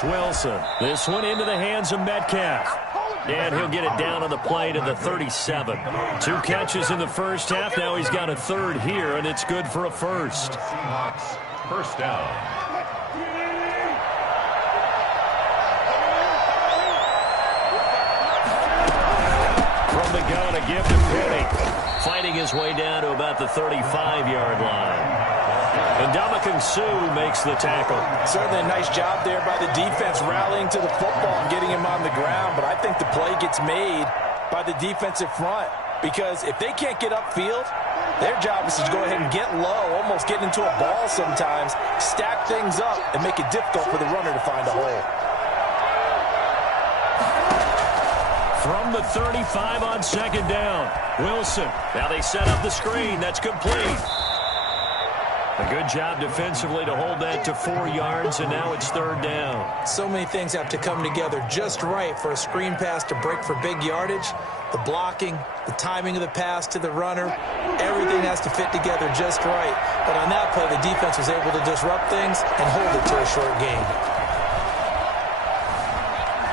It's Wilson. This one into the hands of Metcalf. And he'll get it down on the play to the 37. 2 catches in the first half. Now he's got a third here, and it's good for a first. Seahawks, first down. From the gun, a give to Penny. Fighting his way down to about the 35-yard line. And Ndamukong Suh makes the tackle. Certainly a nice job there by the defense rallying to the football and getting him on the ground. But I think the play gets made by the defensive front. Because if they can't get upfield, their job is to go ahead and get low, almost get into a ball sometimes, stack things up, and make it difficult for the runner to find a hole. From the 35 on second down, Wilson. Now they set up the screen. That's complete. A good job defensively to hold that to 4 yards, and now it's third down. So many things have to come together just right for a screen pass to break for big yardage. The blocking, the timing of the pass to the runner, everything has to fit together just right. But on that play, the defense was able to disrupt things and hold it to a short gain.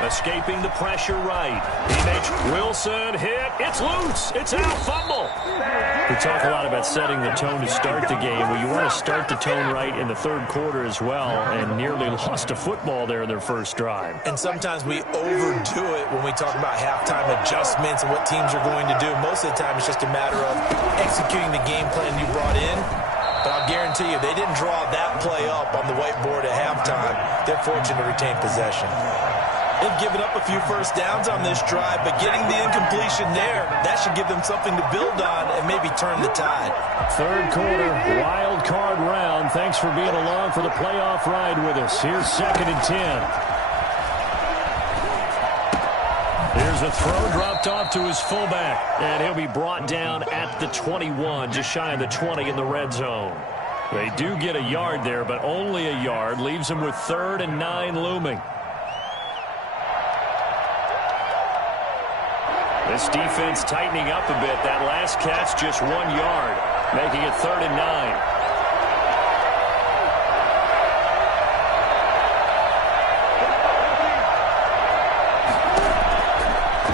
Escaping the pressure right. He makes Wilson hit. It's loose. It's out. Fumble. We talk a lot about setting the tone to start the game. Well, you want to start the tone right in the third quarter as well, and nearly lost a football there in their first drive. And sometimes we overdo it when we talk about halftime adjustments and what teams are going to do. Most of the time, it's just a matter of executing the game plan you brought in. But I'll guarantee you, they didn't draw that play up on the whiteboard at halftime. They're fortunate to retain possession. They've given up a few first downs on this drive, but getting the incompletion there, that should give them something to build on and maybe turn the tide. Third quarter, wild card round. Thanks for being along for the playoff ride with us. Here's 2nd and 10. Here's a throw dropped off to his fullback, and he'll be brought down at the 21, just shy of the 20 in the red zone. They do get a yard there, but only a yard. Leaves them with 3rd and 9 looming. This defense tightening up a bit. That last catch just 1 yard, making it 3rd and 9.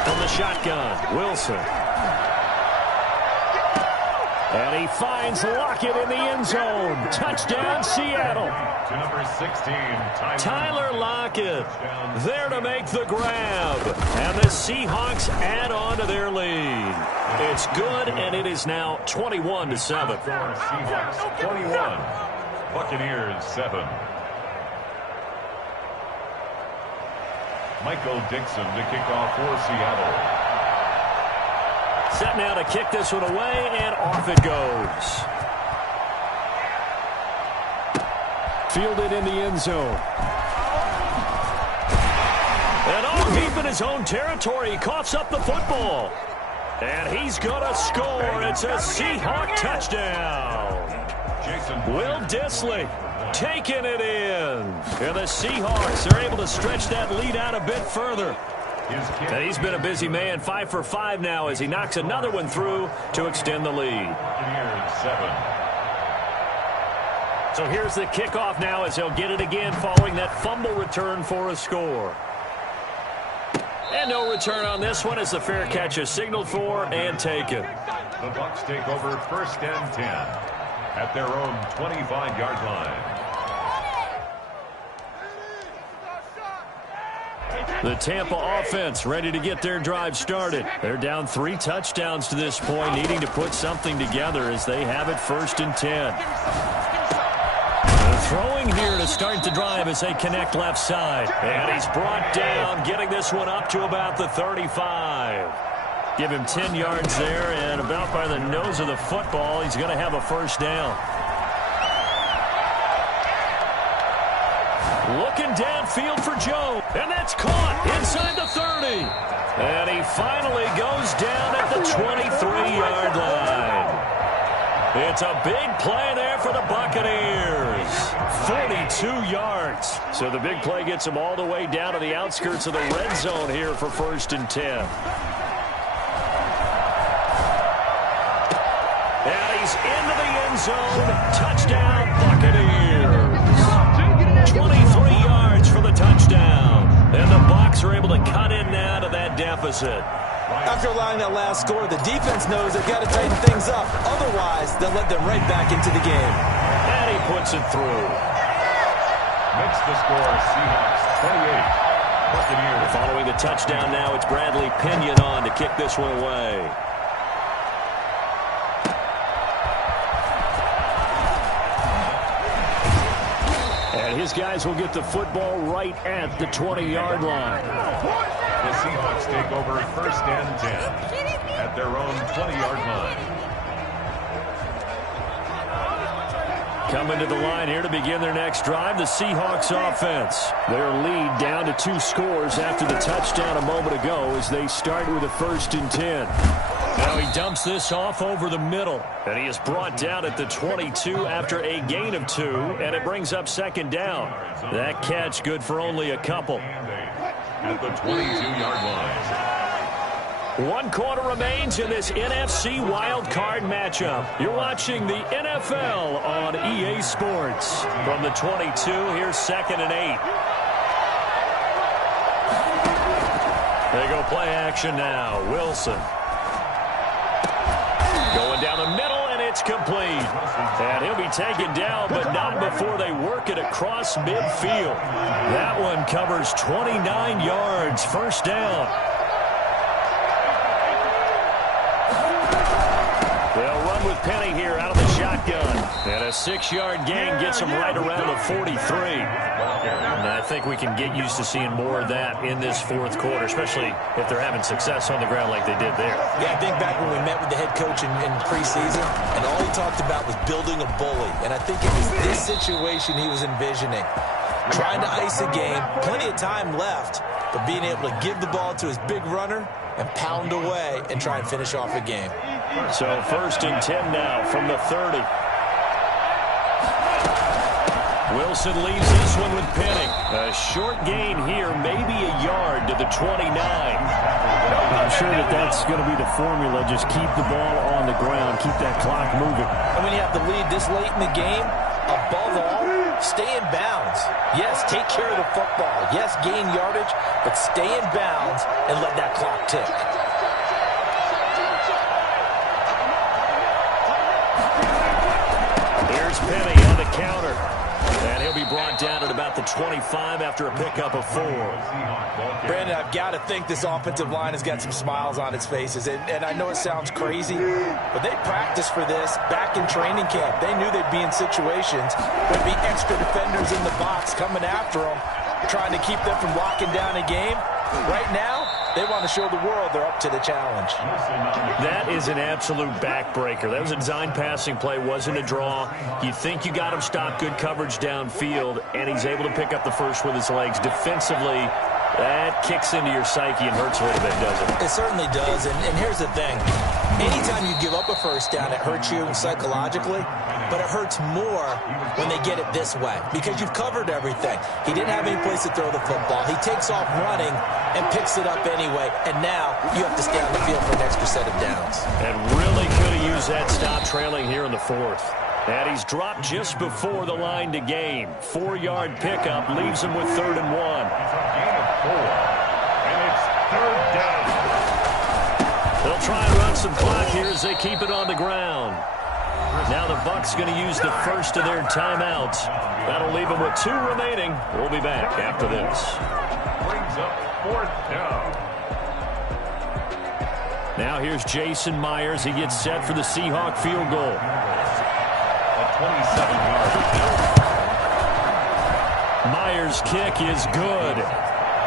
From the shotgun, Wilson. And he finds Lockett in the end zone. Touchdown, Seattle. To number 16, Tyler Lockett there to make the grab. And the Seahawks add on to their lead. It's good, and it is now 21-7. Seahawks 21, Buccaneers 7. Michael Dixon to kick off for Seattle. Set now to kick this one away, and off it goes. Fielded in the end zone. And all deep in his own territory, he coughs up the football. And he's going to score. It's a Seahawk touchdown. Will Dissly taking it in. And the Seahawks are able to stretch that lead out a bit further. And he's been a busy man, 5 for 5 now as he knocks another one through to extend the lead. So here's the kickoff now as he'll get it again following that fumble return for a score. And no return on this one as the fair catch is signaled for and taken. The Bucs take over 1st and 10 at their own 25-yard line. The Tampa offense ready to get their drive started. They're down 3 touchdowns to this point, needing to put something together as they have it 1st and 10. Throwing here to start the drive as they connect left side. And he's brought down, getting this one up to about the 35. Give him 10 yards there, and about by the nose of the football, he's going to have a first down. Looking downfield for Joe, and that's caught inside the 30. And he finally goes down at the 23-yard line. It's a big play there for the Buccaneers. 42 yards. So the big play gets him all the way down to the outskirts of the red zone here for 1st and 10. And he's into the end zone. Touchdown, Buccaneers. 23 yards for the touchdown. the Bucs are able to cut in now to that deficit. After allowing that last score, the defense knows they've got to tighten things up. Otherwise, they'll let them right back into the game. And he puts it through. Makes the score Seahawks 28. Buccaneers. Following the touchdown now, it's Bradley Pinion on to kick this one away. And his guys will get the football right at the 20-yard line. The Seahawks take over first and 10 at their own 20-yard line. Coming to the line here to begin their next drive, the Seahawks offense. Their lead down to 2 scores after the touchdown a moment ago as they start with a 1st and 10. Now he dumps this off over the middle, and he is brought down at the 22 after a gain of 2, and it brings up 2nd down. That catch good for only a couple. At the 22-yard line. 1 quarter remains in this NFC wildcard matchup. You're watching the NFL on EA Sports. From the 22, here's 2nd and 8. They go play action now. Wilson. Going down the middle, and it's complete. And he'll be taken down, but not before they work it across midfield. That one covers 29 yards. 1st down. They'll run with Penny here out of the shotgun. And a 6-yard gain gets them right around the 43. And I think we can get used to seeing more of that in this 4th quarter, especially if they're having success on the ground like they did there. Yeah, I think back when we met with the head coach in preseason, and all he talked about was building a bully. And I think it was this situation he was envisioning. Trying to ice a game, plenty of time left, but being able to give the ball to his big runner and pound away and try and finish off a game. So 1st and 10 now from the 30. Wilson leaves this one with Penny. A short gain here, maybe a yard to the 29. I'm sure that's going to be the formula. Just keep the ball on the ground. Keep that clock moving. And when you have the lead this late in the game, above all, stay in bounds. Yes, take care of the football. Yes, gain yardage, but stay in bounds and let that clock tick. Here's Penny on the counter. And he'll be brought down at about the 25 after a pickup of 4. Brandon, I've got to think this offensive line has got some smiles on its faces. And I know it sounds crazy, but they practiced for this back in training camp. They knew they'd be in situations. There'd be extra defenders in the box coming after them, trying to keep them from locking down a game. Right now, they want to show the world they're up to the challenge. That is an absolute backbreaker. That was a design passing play, wasn't a draw. You think you got him stopped, good coverage downfield, and he's able to pick up the first with his legs. Defensively, that kicks into your psyche and hurts a little bit, doesn't it? It certainly does, and here's the thing. Anytime you give up a 1st down, it hurts you psychologically, but it hurts more when they get it this way because you've covered everything. He didn't have any place to throw the football. He takes off running and picks it up anyway, and now you have to stay on the field for an extra set of downs. And really could have used that stop trailing here in the 4th. And he's dropped just before the line to gain. 4-yard pickup leaves him with 3rd and 1. It's a gain of 4, and it's 3rd down. They'll try and run some clock here as they keep it on the ground. Now the Bucs going to use the first of their timeouts. That'll leave them with 2 remaining. We'll be back after this. Brings up 4th down. Now here's Jason Myers. He gets set for the Seahawk field goal. A 27-yard Myers' kick is good.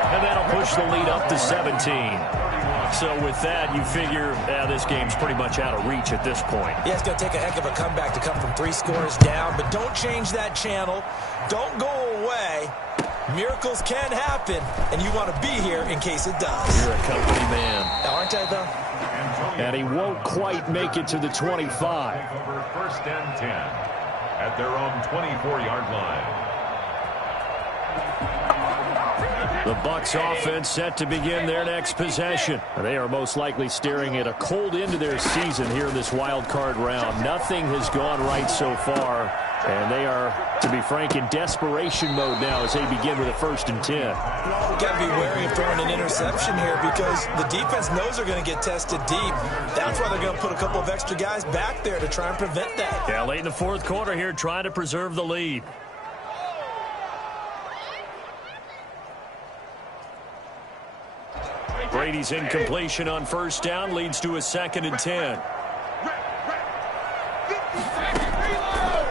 And that'll push the lead up to 17. So with that, you figure this game's pretty much out of reach at this point. Yeah, it's going to take a heck of a comeback to come from 3 scores down, but don't change that channel. Don't go away. Miracles can happen, and you want to be here in case it does. You're a company man. Aren't I, though? And he won't quite make it to the 25. Over 1st and 10 at their own 24-yard line. The Bucs offense set to begin their next possession. They are most likely staring at a cold end to their season here in this wild card round. Nothing has gone right so far, and they are, to be frank, in desperation mode now as they begin with a 1st and 10. Got to be wary of throwing an interception here because the defense knows they're going to get tested deep. That's why they're going to put a couple of extra guys back there to try and prevent that. Yeah, late in the 4th quarter here, trying to preserve the lead. Brady's incompletion on 1st down leads to a 2nd and 10.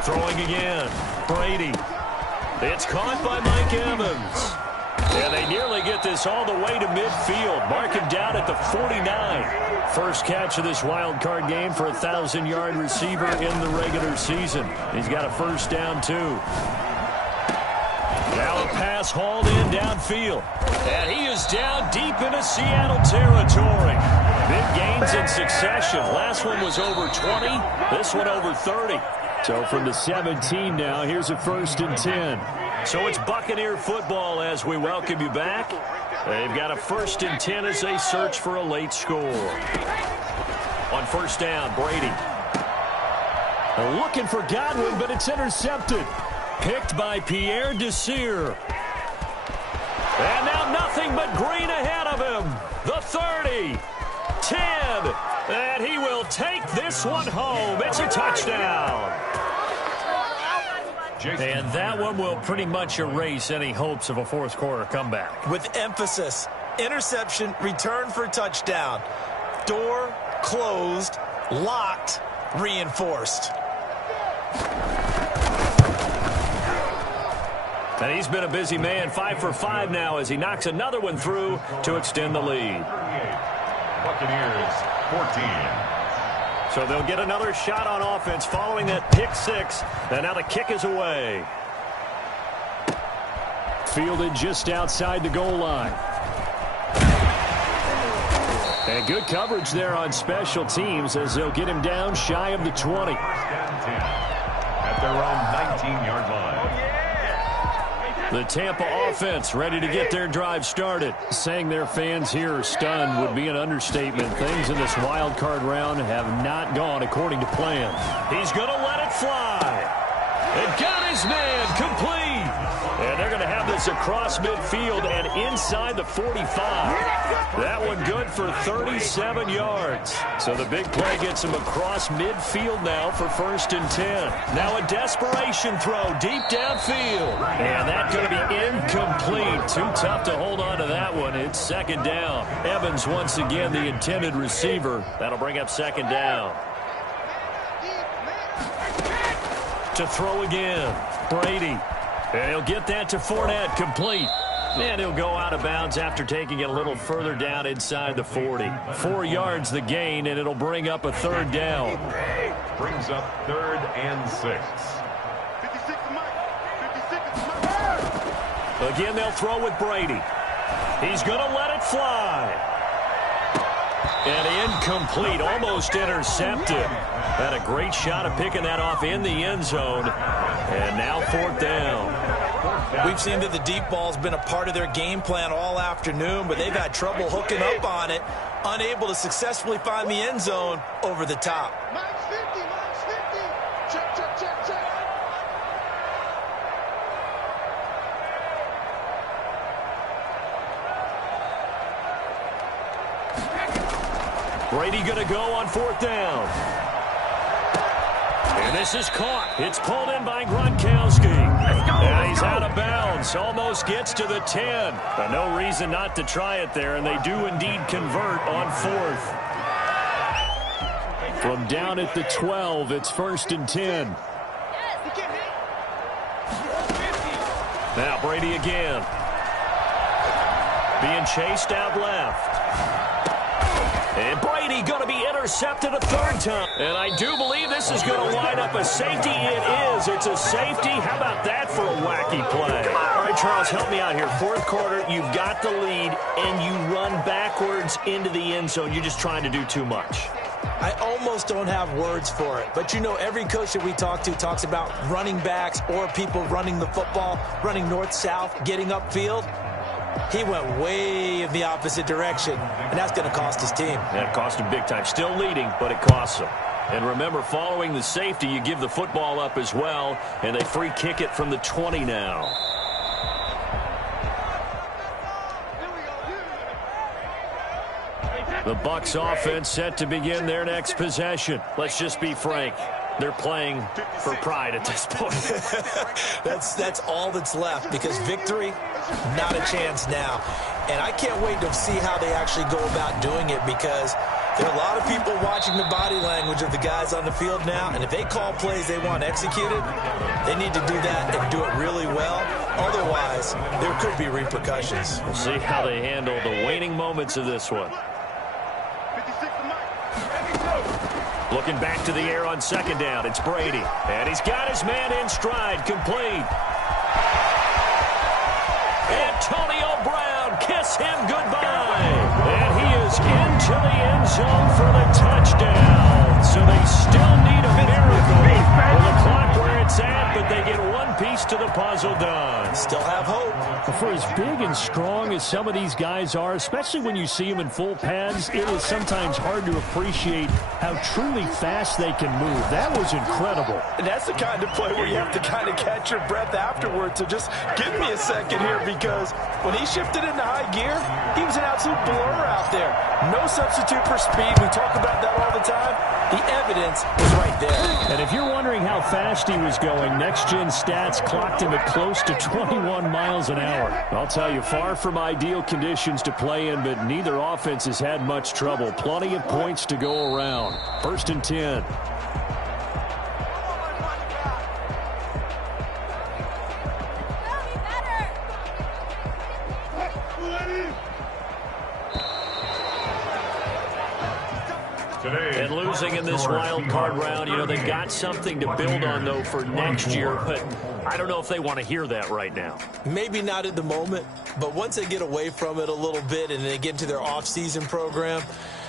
Throwing again. Brady. It's caught by Mike Evans. And they nearly get this all the way to midfield. Mark him down at the 49. First catch of this wild card game for a 1,000-yard receiver in the regular season. He's got a 1st down, too. Now a pass hauled in downfield. And he is down deep into Seattle territory. Big gains in succession. Last one was over 20. This one over 30. So from the 17 now, here's a 1st and 10. So it's Buccaneer football as we welcome you back. They've got a 1st and 10 as they search for a late score. On 1st down, Brady. Looking for Godwin, but it's intercepted. Picked by Pierre Desir. And now nothing but green ahead of him. The 30. 10. And he will take this one home. It's a touchdown. And that one will pretty much erase any hopes of a 4th quarter comeback. With emphasis, interception, return for touchdown. Door closed, locked, reinforced. And he's been a busy man, 5 for 5 now as he knocks another one through to extend the lead. Buccaneers 14. So they'll get another shot on offense following that pick 6. And now the kick is away. Fielded just outside the goal line. And good coverage there on special teams as they'll get him down shy of the 20. 1st and 10 at their own 19-yard line. The Tampa offense ready to get their drive started. Saying their fans here are stunned would be an understatement. Things in this wild card round have not gone according to plan. He's going to let it fly. And got his man complete. And they're going to have this across midfield and inside the 45. That one good for 37 yards. So the big play gets him across midfield now for 1st and 10. Now a desperation throw deep downfield. And that's going to be incomplete. Too tough to hold on to that one. It's 2nd down. Evans once again the intended receiver. That'll bring up 2nd down. To throw again. Brady. And he'll get that to Fournette, complete. And he'll go out of bounds after taking it a little further down inside the 40. 4 yards the gain, and it'll bring up a 3rd down. Brings up 3rd and 6. Again, they'll throw with Brady. He's going to let it fly. And incomplete, almost intercepted. Had a great shot of picking that off in the end zone. And now 4th down. We've seen that the deep ball's been a part of their game plan all afternoon, but they've had trouble hooking up on it, unable to successfully find the end zone over the top. Brady going to go on 4th down. And this is caught. It's pulled in by Gronkowski. And he's out of bounds. Almost gets to the 10. But no reason not to try it there, and they do indeed convert on 4th. From down at the 12, it's 1st and 10. Now Brady again. Being chased out left. And Brady going to be intercepted a 3rd time. And I do believe this is going to line up a safety. It is. It's a safety. How about that for a wacky play? All right, Charles, help me out here. 4th quarter, you've got the lead, and you run backwards into the end zone. You're just trying to do too much. I almost don't have words for it. But, you know, every coach that we talk to talks about running backs or people running the football, running north-south, getting upfield. He went way in the opposite direction, and that's going to cost his team. That cost him big time. Still leading, but it costs him. And remember, following the safety, you give the football up as well, and they free kick it from the 20 now. The Bucs offense set to begin their next possession. Let's just be frank. They're playing for pride at this point. That's all that's left, because victory, not a chance now. And I can't wait to see how they actually go about doing it, because there are a lot of people watching the body language of the guys on the field now, and if they call plays they want executed, they need to do that and do it really well. Otherwise, there could be repercussions. We'll see how they handle the waning moments of this one. Looking back to the air on second down. It's Brady. And he's got his man in stride. Complete. Antonio Brown. Kiss him goodbye. And he is into the end zone for the touchdown. So they still need a miracle with the clock where it's at, but they get one piece to the puzzle done. Still have hope. For as big and strong as some of these guys are, especially when you see them in full pads, it is sometimes hard to appreciate how truly fast they can move. That was incredible. And that's the kind of play where you have to kind of catch your breath afterwards. So just give me a second here, because when he shifted into high gear, he was an absolute blur out there. No substitute for speed. We talk about that all the time. The evidence is right there. And if you're wondering how fast he was going, next-gen stats clocked him at close to 21 miles an hour. I'll tell you, far from ideal conditions to play in, but neither offense has had much trouble. Plenty of points to go around. 1st and 10. And losing in this wild card round, you know, they've got something to build on, though, for next year. But I don't know if they want to hear that right now. Maybe not at the moment, but once they get away from it a little bit and they get into their off-season program,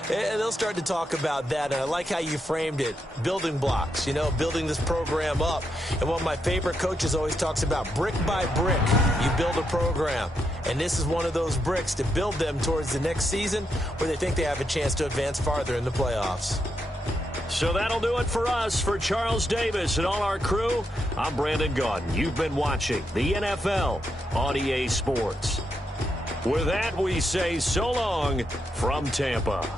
they'll start to talk about that. And I like how you framed it. Building blocks, you know, building this program up. And one of my favorite coaches always talks about brick by brick, you build a program. And this is one of those bricks to build them towards the next season where they think they have a chance to advance farther in the playoffs. So that'll do it for us. For Charles Davis and all our crew, I'm Brandon Gaudin. You've been watching the NFL on EA Sports. With that, we say so long from Tampa.